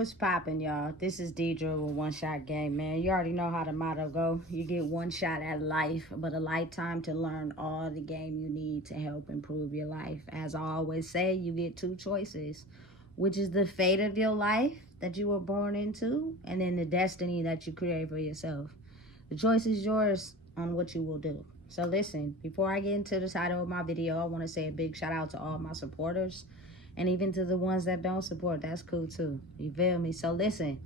What's poppin', y'all? This is Deidre with One Shot Game, man. You already know how the motto go. You get one shot at life, but a lifetime to learn all the game you need to help improve your life. As I always say, you get two choices, which is the fate of your life that you were born into, and then the destiny that you create for yourself. The choice is yours on what you will do. So listen, before I get into the title of my video, I want to say a big shout out to all my supporters. And even to the ones that don't support, that's cool too. You feel me? So listen,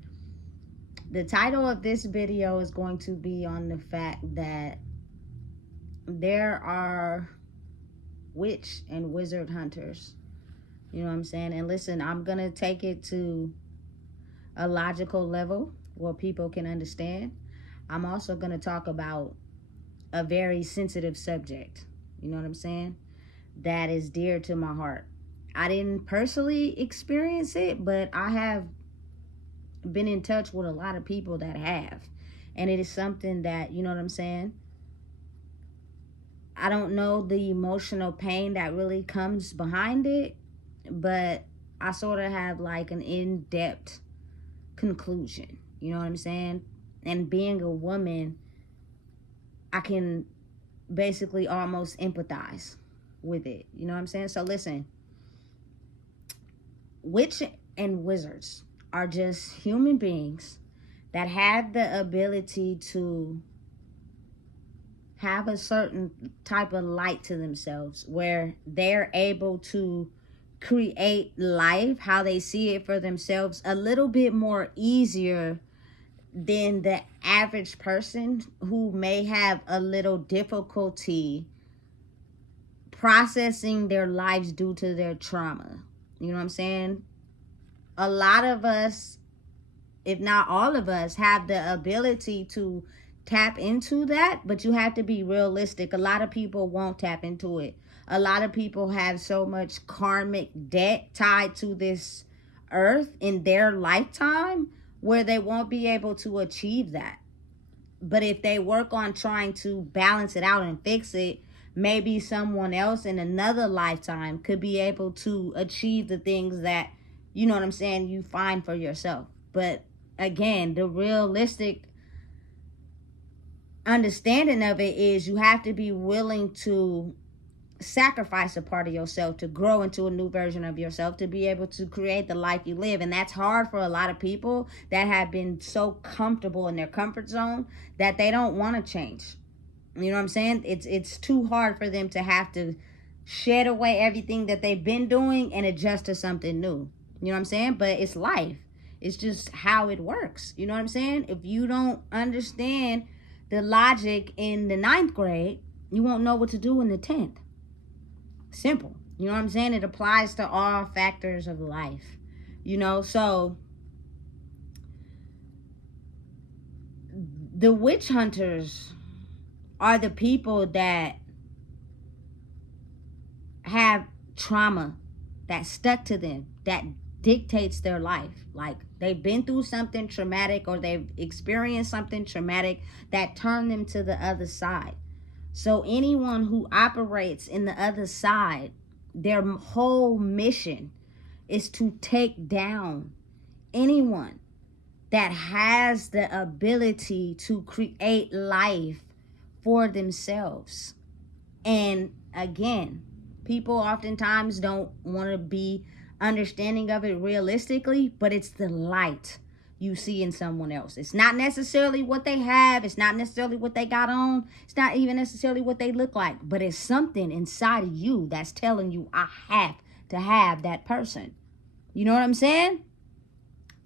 the title of this video is going to be on the fact that there are witch and wizard hunters. You know what I'm saying? And listen, I'm going to take it to a logical level where people can understand. I'm also going to talk about a very sensitive subject. You know what I'm saying? That is dear to my heart. I didn't personally experience it, but I have been in touch with a lot of people that have. And it is something that, you know what I'm saying? I don't know the emotional pain that really comes behind it, but I sort of have like an in-depth conclusion. You know what I'm saying? And being a woman, I can basically almost empathize with it. You know what I'm saying? So listen. Witch and wizards are just human beings that have the ability to have a certain type of light to themselves where they're able to create life how they see it for themselves a little bit more easier than the average person who may have a little difficulty processing their lives due to their trauma. You know what I'm saying? A lot of us, if not all of us, have the ability to tap into that, but you have to be realistic. A lot of people won't tap into it. A lot of people have so much karmic debt tied to this earth in their lifetime where they won't be able to achieve that. But if they work on trying to balance it out and fix it, maybe someone else in another lifetime could be able to achieve the things that, you know what I'm saying, you find for yourself. But again, the realistic understanding of it is you have to be willing to sacrifice a part of yourself to grow into a new version of yourself, to be able to create the life you live. And that's hard for a lot of people that have been so comfortable in their comfort zone that they don't want to change. You know what I'm saying? It's too hard for them to have to shed away everything that they've been doing and adjust to something new. You know what I'm saying? But it's life. It's just how it works. You know what I'm saying? If you don't understand the logic in the 9th grade, you won't know what to do in the 10th. Simple. You know what I'm saying? It applies to all factors of life. You know, so the witch hunters are the people that have trauma that stuck to them, that dictates their life. Like they've been through something traumatic or they've experienced something traumatic that turned them to the other side. So anyone who operates in the other side, their whole mission is to take down anyone that has the ability to create life for themselves. And again, people oftentimes don't want to be understanding of it realistically, but it's the light you see in someone else. It's not necessarily what they have. It's not necessarily what they got on. It's not even necessarily what they look like, but it's something inside of you that's telling you, I have to have that person. You know what I'm saying?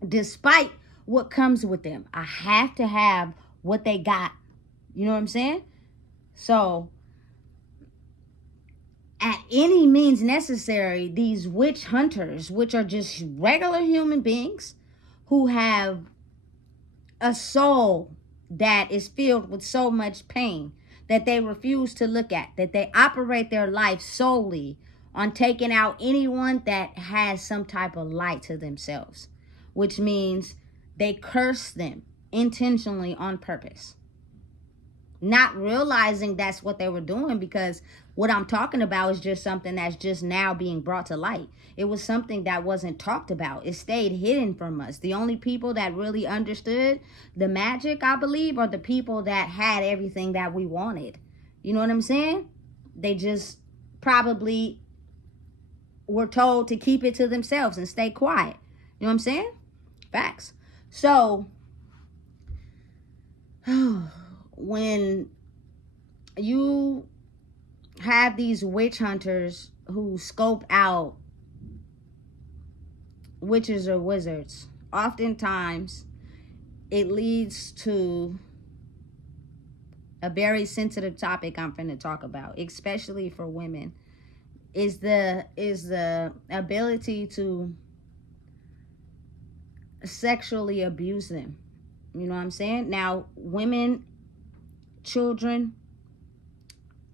Despite what comes with them, I have to have what they got. You know what I'm saying? So, at any means necessary, these witch hunters, which are just regular human beings who have a soul that is filled with so much pain that they refuse to look at, that they operate their life solely on taking out anyone that has some type of light to themselves, which means they curse them intentionally on purpose. not realizing that's what they were doing, because what I'm talking about is just something that's just now being brought to light. It was something that wasn't talked about. It stayed hidden from us. The only people that really understood the magic, I believe, are the people that had everything that we wanted. You know what I'm saying? They just probably were told to keep it to themselves and stay quiet. You know what I'm saying? Facts. So, when you have these witch hunters who scope out witches or wizards, oftentimes it leads to a very sensitive topic I'm finna talk about, especially for women, is the ability to sexually abuse them. You know what I'm saying? Now, women, children,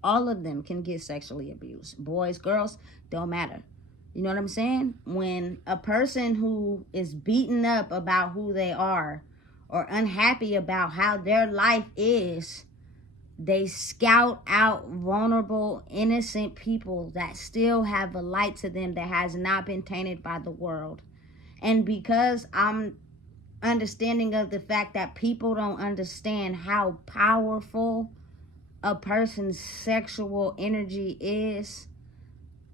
all of them can get sexually abused. Boys, girls, don't matter. You know what I'm saying? When a person who is beaten up about who they are or unhappy about how their life is, they scout out vulnerable, innocent people that still have a light to them that has not been tainted by the world. And because I'm understanding of the fact that people don't understand how powerful a person's sexual energy is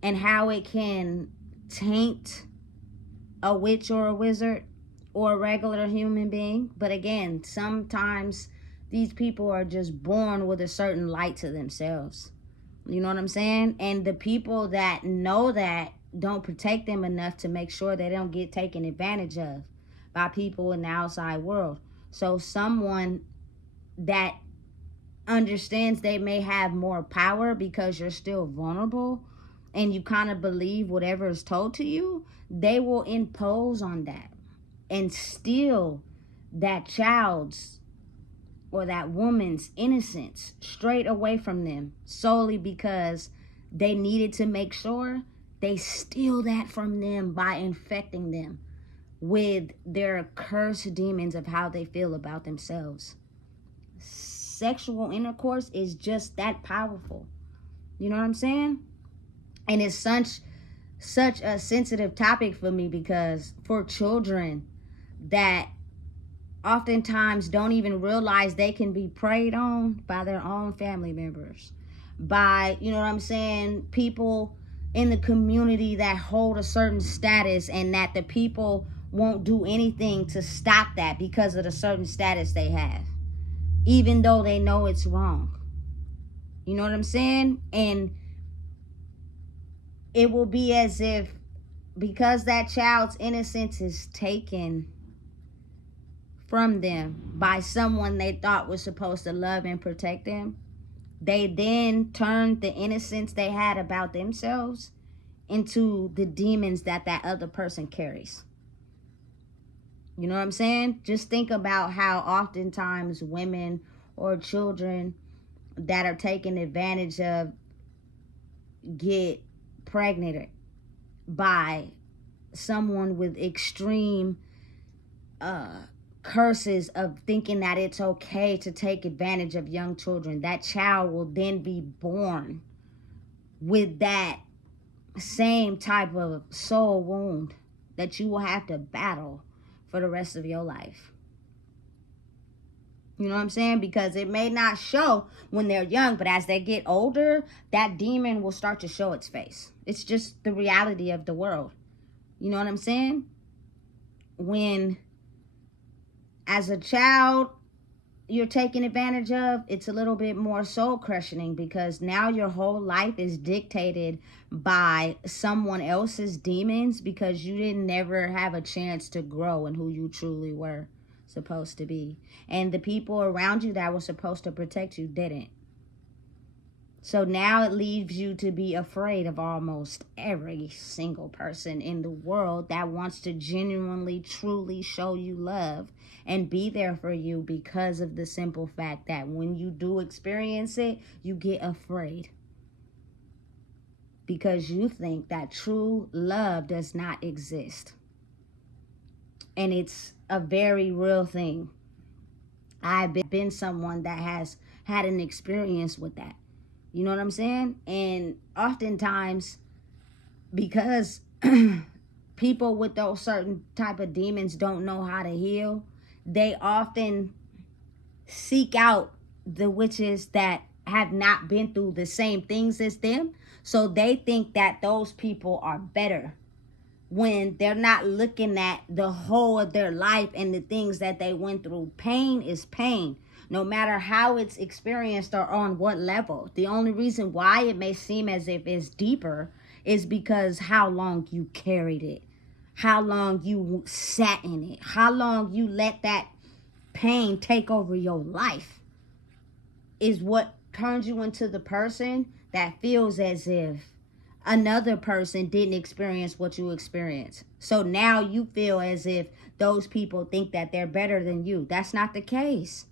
and how it can taint a witch or a wizard or a regular human being. But again, sometimes these people are just born with a certain light to themselves. You know what I'm saying? And the people that know that don't protect them enough to make sure they don't get taken advantage of by people in the outside world. So someone that understands they may have more power because you're still vulnerable and you kind of believe whatever is told to you, they will impose on that and steal that child's or that woman's innocence straight away from them, solely because they needed to make sure they steal that from them by infecting them with their cursed demons of how they feel about themselves. Sexual intercourse is just that powerful. You know what I'm saying? And it's such a sensitive topic for me, because for children that oftentimes don't even realize they can be preyed on by their own family members, by, you know what I'm saying, people in the community that hold a certain status, and that the people won't do anything to stop that because of the certain status they have, even though they know it's wrong. You know what I'm saying? And it will be as if, because that child's innocence is taken from them by someone they thought was supposed to love and protect them, they then turned the innocence they had about themselves into the demons that that other person carries. You know what I'm saying? Just think about how oftentimes women or children that are taken advantage of get pregnant by someone with extreme curses of thinking that it's okay to take advantage of young children. That child will then be born with that same type of soul wound that you will have to battle for the rest of your life. You know what I'm saying? Because it may not show when they're young, but as they get older, that demon will start to show its face. It's just the reality of the world. You know what I'm saying? When, as a child, you're taken advantage of, it's a little bit more soul crushing, because now your whole life is dictated by someone else's demons, because you didn't never have a chance to grow in who you truly were supposed to be. And the people around you that were supposed to protect you didn't. So now it leaves you to be afraid of almost every single person in the world that wants to genuinely, truly show you love and be there for you, because of the simple fact that when you do experience it, you get afraid. Because you think that true love does not exist. And it's a very real thing. I've been someone that has had an experience with that. You know what I'm saying? And oftentimes, because people with those certain type of demons don't know how to heal, they often seek out the witches that have not been through the same things as them. So they think that those people are better, when they're not looking at the whole of their life and the things that they went through. Pain is pain, no matter how it's experienced or on what level. The only reason why it may seem as if it's deeper is because how long you carried it, how long you sat in it, how long you let that pain take over your life is what turns you into the person that feels as if another person didn't experience what you experienced. So now you feel as if those people think that they're better than you. That's not the case.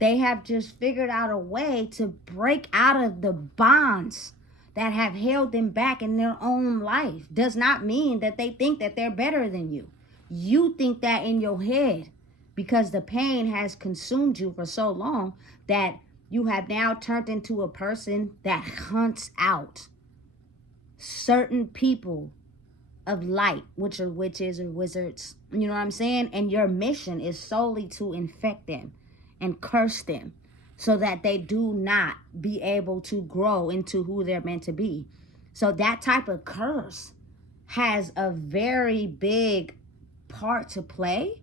They have just figured out a way to break out of the bonds that have held them back in their own life. Does not mean that they think that they're better than you. You think that in your head because the pain has consumed you for so long that you have now turned into a person that hunts out certain people of light, which are witches or wizards. You know what I'm saying? And your mission is solely to infect them and curse them so that they do not be able to grow into who they're meant to be. So that type of curse has a very big part to play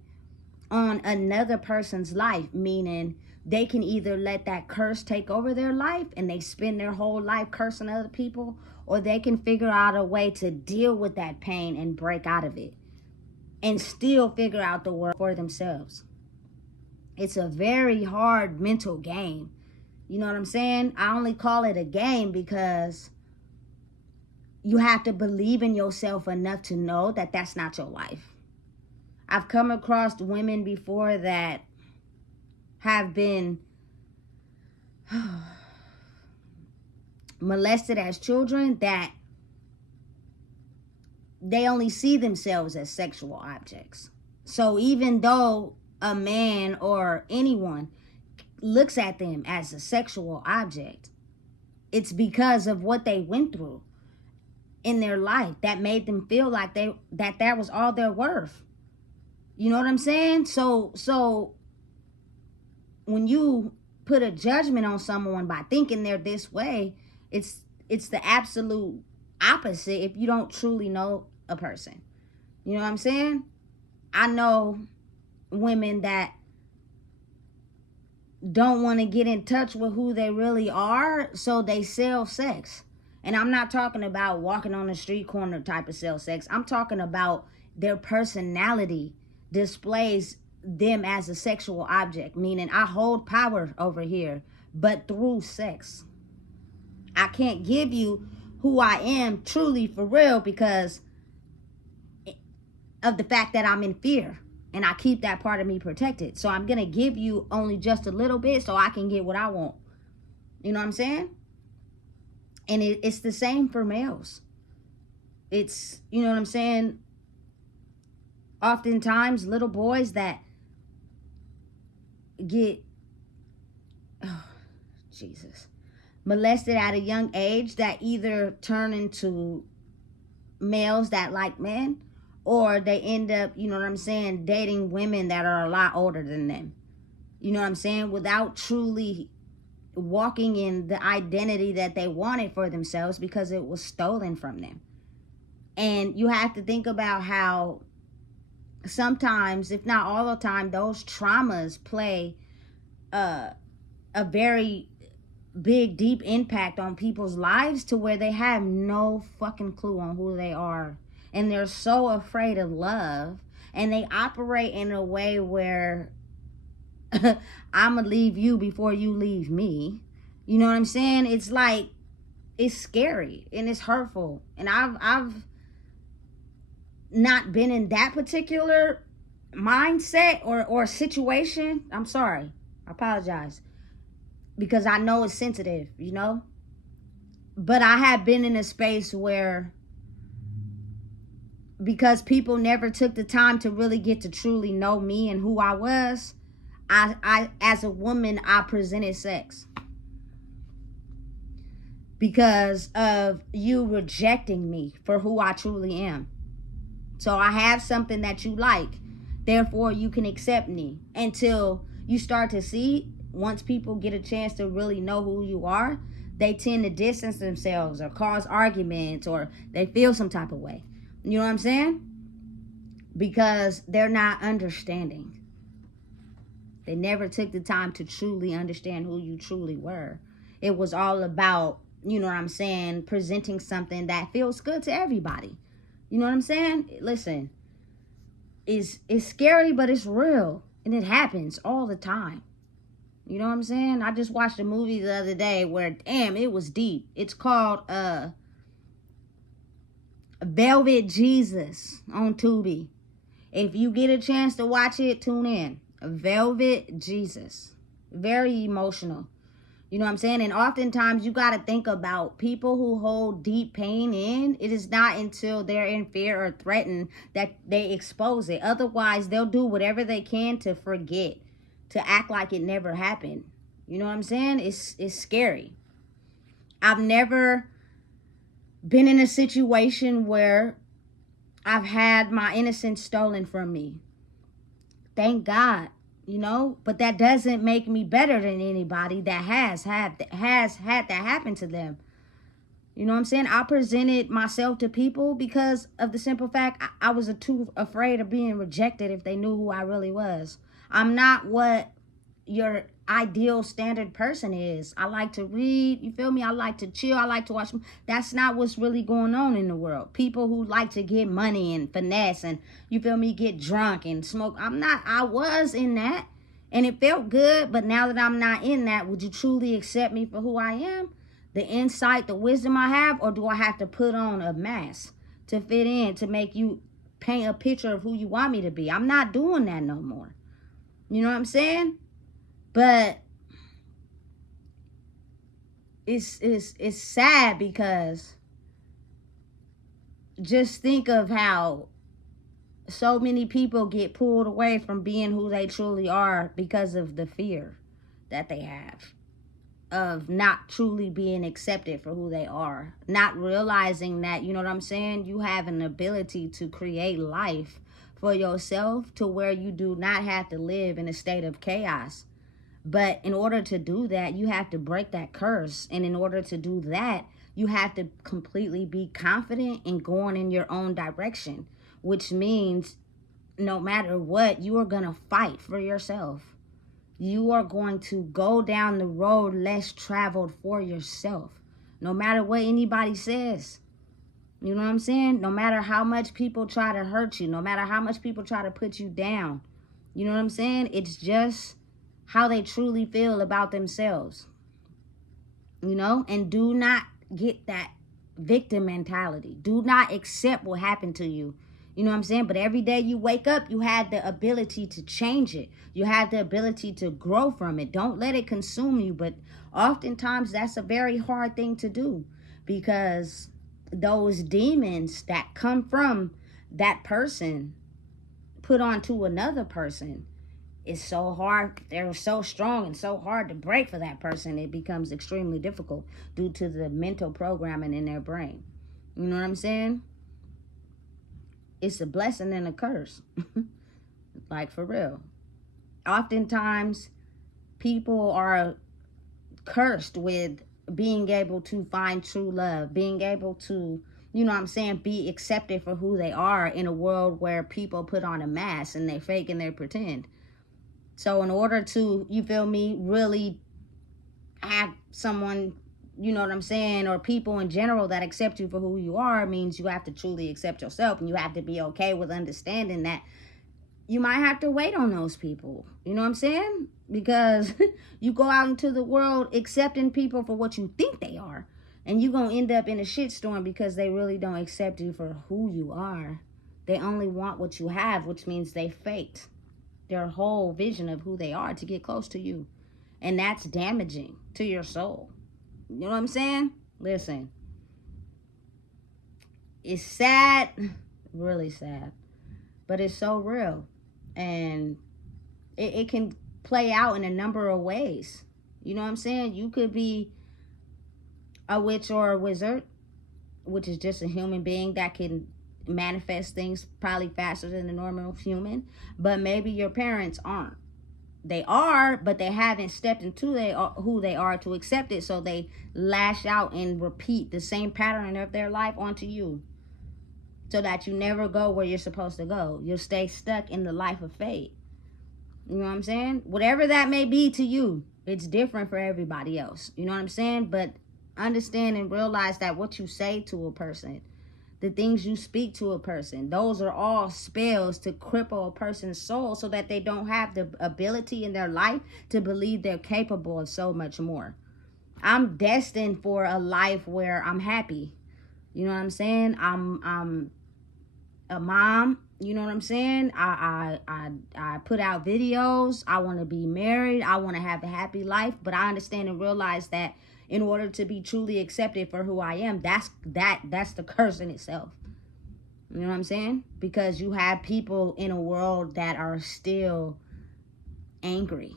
on another person's life, meaning they can either let that curse take over their life and they spend their whole life cursing other people, or they can figure out a way to deal with that pain and break out of it and still figure out the work for themselves. It's a very hard mental game. You know what I'm saying? I only call it a game because you have to believe in yourself enough to know that that's not your life. I've come across women before that have been molested as children, that they only see themselves as sexual objects. So even though a man or anyone looks at them as a sexual object, it's because of what they went through in their life that made them feel like that was all their worth. You know what I'm saying? So when you put a judgment on someone by thinking they're this way, it's the absolute opposite if you don't truly know a person. You know what I'm saying? I know women that don't want to get in touch with who they really are, so they sell sex. And I'm not talking about walking on the street corner type of sell sex. I'm talking about their personality displays them as a sexual object, meaning I hold power over here, but through sex. I can't give you who I am truly for real because of the fact that I'm in fear and I keep that part of me protected. So I'm going to give you only just a little bit so I can get what I want. You know what I'm saying? And it's the same for males. It's, you know what I'm saying? Oftentimes little boys that get, molested at a young age that either turn into males that like men, or they end up, you know what I'm saying, dating women that are a lot older than them. You know what I'm saying? Without truly walking in the identity that they wanted for themselves because it was stolen from them. And you have to think about how sometimes, if not all the time, those traumas play a very big, deep impact on people's lives to where they have no fucking clue on who they are. And they're so afraid of love. And they operate in a way where I'm going to leave you before you leave me. You know what I'm saying? It's like, it's scary and it's hurtful. And I've not been in that particular mindset or situation. I'm sorry. I apologize. Because I know it's sensitive, you know? But I have been in a space where, because people never took the time to really get to truly know me and who I was, I as a woman, I presented sex because of you rejecting me for who I truly am. So I have something that you like, therefore you can accept me. Until you start to see, once people get a chance to really know who you are, they tend to distance themselves or cause arguments, or they feel some type of way. You know what I'm saying? Because they're not understanding. They never took the time to truly understand who you truly were. It was all about, you know what I'm saying, presenting something that feels good to everybody. You know what I'm saying? Listen, it's scary, but it's real. And it happens all the time. You know what I'm saying? I just watched a movie the other day where, damn, it was deep. It's called Velvet Jesus on Tubi. If you get a chance to watch it, tune in. Velvet Jesus. Very emotional. You know what I'm saying? And oftentimes you got to think about people who hold deep pain in. It is not until they're in fear or threatened that they expose it. Otherwise, they'll do whatever they can to forget, to act like it never happened. You know what I'm saying? It's scary. I've never been in a situation where I've had my innocence stolen from me. Thank God. You know, but that doesn't make me better than anybody that has had that happen to them. You know what I'm saying? I presented myself to people because of the simple fact I was too afraid of being rejected if they knew who I really was. I'm not what your ideal standard person is. I like to read, you feel me? I like to chill, I like to watch. That's not what's really going on in the world. People who like to get money and finesse and, you feel me, get drunk and smoke. I was in that and it felt good, but now that I'm not in that, would you truly accept me for who I am? The insight, the wisdom I have, or do I have to put on a mask to fit in, to make you paint a picture of who you want me to be? I'm not doing that no more. You know what I'm saying? But it's sad because just think of how so many people get pulled away from being who they truly are because of the fear that they have of not truly being accepted for who they are. Not realizing that, you know what I'm saying, you have an ability to create life for yourself to where you do not have to live in a state of chaos. But in order to do that, you have to break that curse. And in order to do that, you have to completely be confident in going in your own direction, which means no matter what, you are going to fight for yourself. You are going to go down the road less traveled for yourself, no matter what anybody says. You know what I'm saying? No matter how much people try to hurt you, no matter how much people try to put you down. You know what I'm saying? It's just how they truly feel about themselves, you know, and do not get that victim mentality. Do not accept what happened to you. You know what I'm saying? But every day you wake up, you have the ability to change it. You have the ability to grow from it. Don't let it consume you. But oftentimes that's a very hard thing to do because those demons that come from that person put onto another person, it's so hard. They're so strong and so hard to break for that person. It becomes extremely difficult due to the mental programming in their brain. You know what I'm saying? It's a blessing and a curse. Like, for real. Oftentimes, people are cursed with being able to find true love, being able to, you know what I'm saying, be accepted for who they are in a world where people put on a mask and they fake and they pretend. So in order to, you feel me, really have someone, you know what I'm saying, or people in general that accept you for who you are, means you have to truly accept yourself, and you have to be okay with understanding that you might have to wait on those people. You know what I'm saying? Because you go out into the world accepting people for what you think they are, and you're going to end up in a shitstorm because they really don't accept you for who you are. They only want what you have, which means they faked their whole vision of who they are to get close to you. And that's damaging to your soul. You know what I'm saying? Listen, it's sad, really sad, but it's so real. And it can play out in a number of ways. You know what I'm saying? You could be a witch or a wizard, which is just a human being that can manifest things probably faster than a normal human. But maybe your parents aren't. They are, but they haven't stepped into who they are to accept it. So they lash out and repeat the same pattern of their life onto you, so that you never go where you're supposed to go. You'll stay stuck in the life of fate. You know what I'm saying? Whatever that may be to you, it's different for everybody else. You know what I'm saying? But understand and realize that what you say to a person, the things you speak to a person, those are all spells to cripple a person's soul so that they don't have the ability in their life to believe they're capable of so much more. I'm destined for a life where I'm happy. You know what I'm saying? I'm a mom. You know what I'm saying? I put out videos. I want to be married. I want to have a happy life. But I understand and realize that in order to be truly accepted for who I am, that's the curse in itself. You know what I'm saying? Because you have people in a world that are still angry,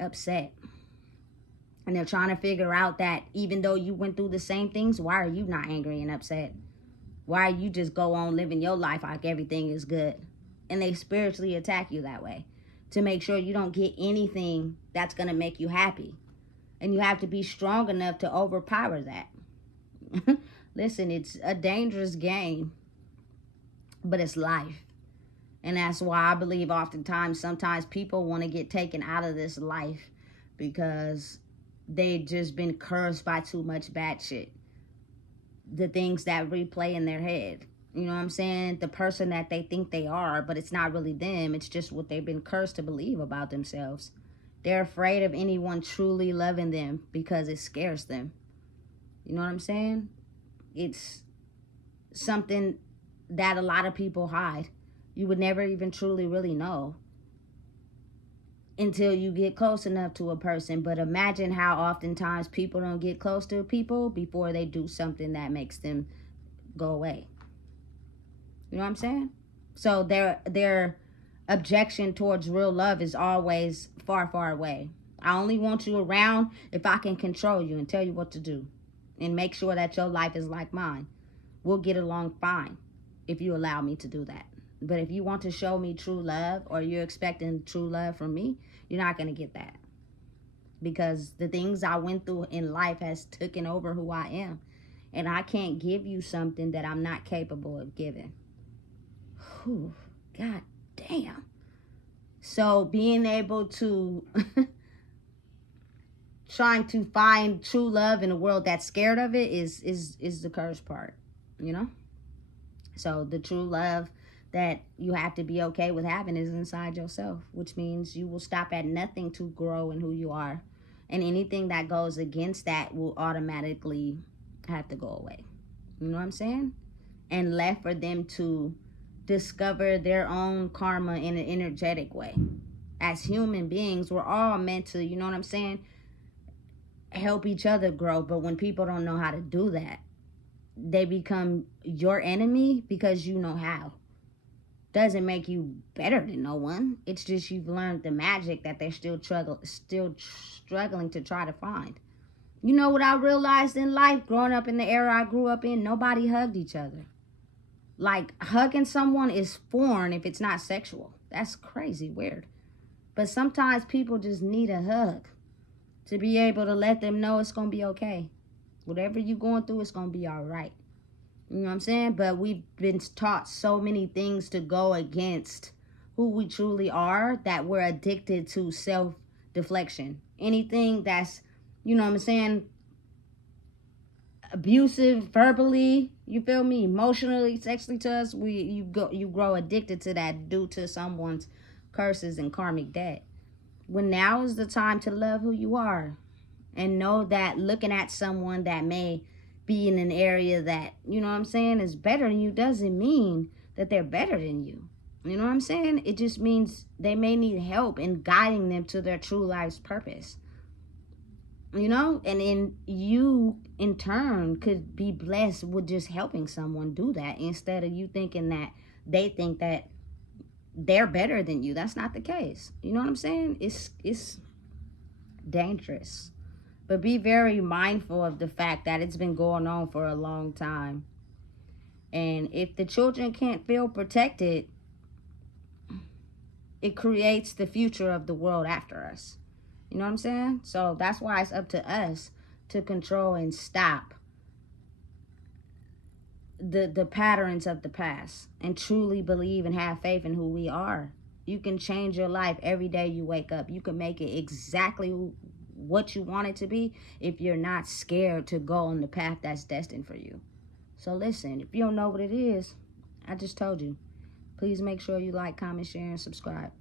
upset. And they're trying to figure out that even though you went through the same things, why are you not angry and upset? Why you just go on living your life like everything is good? And they spiritually attack you that way to make sure you don't get anything that's going to make you happy. And you have to be strong enough to overpower that. Listen, it's a dangerous game, but it's life. And that's why I believe sometimes people want to get taken out of this life because they've just been cursed by too much bad shit. The things that replay in their head. You know what I'm saying? The person that they think they are, but it's not really them. It's just what they've been cursed to believe about themselves. They're afraid of anyone truly loving them because it scares them. You know what I'm saying? It's something that a lot of people hide. You would never even truly really know until you get close enough to a person. But imagine how oftentimes people don't get close to people before they do something that makes them go away. You know what I'm saying? So their objection towards real love is always far, far away. I only want you around if I can control you and tell you what to do and make sure that your life is like mine. We'll get along fine if you allow me to do that. But if you want to show me true love, or you're expecting true love from me, you're not going to get that. Because the things I went through in life has taken over who I am. And I can't give you something that I'm not capable of giving. Whew, God damn. So being able to trying to find true love in a world that's scared of it is the cursed part, you know? So the true love that you have to be okay with having is inside yourself, which means you will stop at nothing to grow in who you are. And anything that goes against that will automatically have to go away. You know what I'm saying? And left for them to discover their own karma in an energetic way. As human beings, we're all meant to, you know what I'm saying, help each other grow. But when people don't know how to do that, they become your enemy because you know how. Doesn't make you better than no one. It's just you've learned the magic that they're still struggling to try to find. You know what I realized in life, growing up in the era I grew up in, nobody hugged each other. Like, hugging someone is foreign if it's not sexual. That's crazy weird. But sometimes people just need a hug to be able to let them know it's going to be okay. Whatever you're going through, it's going to be all right. You know what I'm saying? But we've been taught so many things to go against who we truly are that we're addicted to self-deflection. Anything that's, you know what I'm saying, abusive verbally, you feel me, emotionally, sexually to us, you grow addicted to that due to someone's curses and karmic debt. When now is the time to love who you are and know that looking at someone that may be in an area that, you know what I'm saying, is better than you doesn't mean that they're better than you. You know what I'm saying? It just means they may need help in guiding them to their true life's purpose. You know, and then you in turn could be blessed with just helping someone do that instead of you thinking that they think that they're better than you. That's not the case. You know what I'm saying? It's dangerous. But be very mindful of the fact that it's been going on for a long time. And if the children can't feel protected, it creates the future of the world after us. You know what I'm saying? So that's why it's up to us to control and stop the patterns of the past and truly believe and have faith in who we are. You can change your life every day you wake up. You can make it exactly what you want it to be if you're not scared to go on the path that's destined for you. So listen, if you don't know what it is, I just told you. Please make sure you like, comment, share, and subscribe.